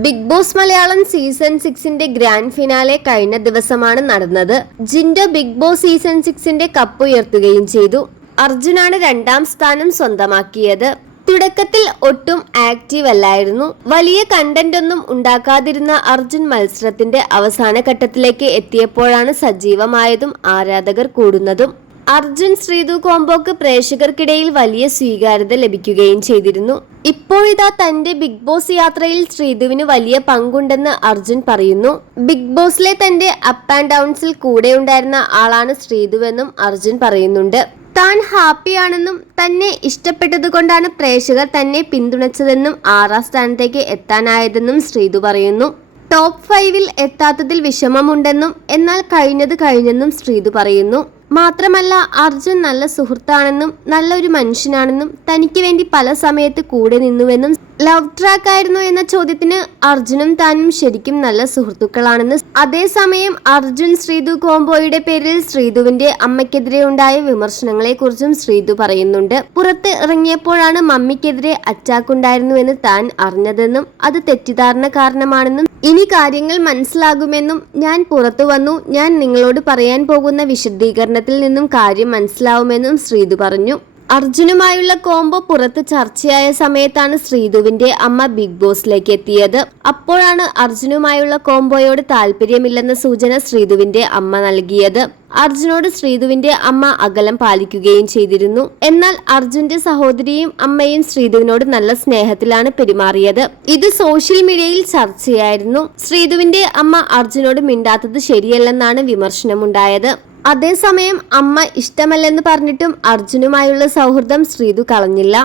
Big boss Malayalam season സിക്സിന്റെ grand finale കഴിഞ്ഞ ദിവസമാണ് നടന്നത്. ജിൻഡോ ബിഗ് ബോസ് സീസൺ സിക്സിന്റെ കപ്പ് ഉയർത്തുകയും ചെയ്തു. അർജുനാണ് രണ്ടാം സ്ഥാനം സ്വന്തമാക്കിയത്. തുടക്കത്തിൽ ഒട്ടും ആക്റ്റീവ് അല്ലായിരുന്നു. വലിയ കണ്ടന്റ് ഒന്നും ഉണ്ടാക്കാതിരുന്ന അർജുൻ മത്സരത്തിന്റെ അവസാന ഘട്ടത്തിലേക്ക് എത്തിയപ്പോഴാണ് സജീവമായതും ആരാധകർ കൂടുന്നതും. അർജുൻ ശ്രീതു കോംബോക്ക് പ്രേക്ഷകർക്കിടയിൽ വലിയ സ്വീകാര്യത ലഭിക്കുകയും ചെയ്തിരുന്നു. ഇപ്പോഴിതാ തന്റെ ബിഗ് ബോസ് യാത്രയിൽ ശ്രീതുവിന് വലിയ പങ്കുണ്ടെന്ന് അർജുൻ പറയുന്നു. ബിഗ് ബോസിലെ തന്റെ അപ്പ് ആൻഡ് ഡൗൺസിൽ കൂടെ ഉണ്ടായിരുന്ന ആളാണ് ശ്രീതുവെന്നും അർജുൻ പറയുന്നുണ്ട്. താൻ ഹാപ്പിയാണെന്നും തന്നെ ഇഷ്ടപ്പെട്ടതുകൊണ്ടാണ് പ്രേക്ഷകർ തന്നെ പിന്തുണച്ചതെന്നും ആറാം സ്ഥാനത്തേക്ക് എത്താനായതെന്നും ശ്രീതു പറയുന്നു. ടോപ്പ് ഫൈവിൽ എത്താത്തതിൽ വിഷമമുണ്ടെന്നും എന്നാൽ കഴിഞ്ഞത് കഴിഞ്ഞെന്നും ശ്രീതു പറയുന്നു. മാത്രമല്ല അർജുൻ നല്ല സുഹൃത്താണെന്നും നല്ലൊരു മനുഷ്യനാണെന്നും തനിക്ക് വേണ്ടി പല സമയത്ത് കൂടെ നിന്നുവെന്നും ലവ് ട്രാക്ക് ആയിരുന്നു എന്ന ചോദ്യത്തിന് അർജുനും താനും ശരിക്കും നല്ല സുഹൃത്തുക്കളാണെന്ന്. അതേസമയം അർജുൻ ശ്രീതു കോംബോയുടെ പേരിൽ ശ്രീതുവിന്റെ അമ്മയ്ക്കെതിരെ ഉണ്ടായ വിമർശനങ്ങളെ കുറിച്ചും ശ്രീതു പറയുന്നുണ്ട്. പുറത്ത് ഇറങ്ങിയപ്പോഴാണ് മമ്മിക്കെതിരെ അറ്റാക്ക് ഉണ്ടായിരുന്നുവെന്ന് താൻ അറിഞ്ഞതെന്നും അത് തെറ്റിദ്ധാരണ കാരണമാണെന്നും ഇനി കാര്യങ്ങൾ മനസ്സിലാകുമെന്നും ഞാൻ പുറത്തു വന്നു ഞാൻ നിങ്ങളോട് പറയാൻ പോകുന്ന വിശദീകരണത്തിൽ നിന്നും കാര്യം മനസ്സിലാവുമെന്നും ശ്രീതു പറഞ്ഞു. അർജുനുമായുള്ള കോംബോ പുറത്ത് ചർച്ചയായ സമയത്താണ് ശ്രീതുവിന്റെ അമ്മ ബിഗ് ബോസിലേക്ക് എത്തിയത്. അപ്പോഴാണ് അർജുനുമായുള്ള കോംബോയോട് താല്പര്യമില്ലെന്ന സൂചന ശ്രീതുവിന്റെ അമ്മ നൽകിയത്. അർജുനോട് ശ്രീതുവിന്റെ അമ്മ അകലം പാലിക്കുകയും ചെയ്തിരുന്നു. എന്നാൽ അർജുന്റെ സഹോദരിയും അമ്മയും ശ്രീതുവിനോട് നല്ല സ്നേഹത്തിലാണ് പെരുമാറിയത്. ഇത് സോഷ്യൽ മീഡിയയിൽ ചർച്ചയായിരുന്നു. ശ്രീതുവിന്റെ അമ്മ അർജുനോട് മിണ്ടാത്തത് ശരിയല്ലെന്നാണ് വിമർശനമുണ്ടായത്. അതേസമയം അമ്മ ഇഷ്ടമല്ലെന്ന് പറഞ്ഞിട്ടും അർജുനുമായുള്ള സൗഹൃദം ശ്രീതു കളഞ്ഞില്ല.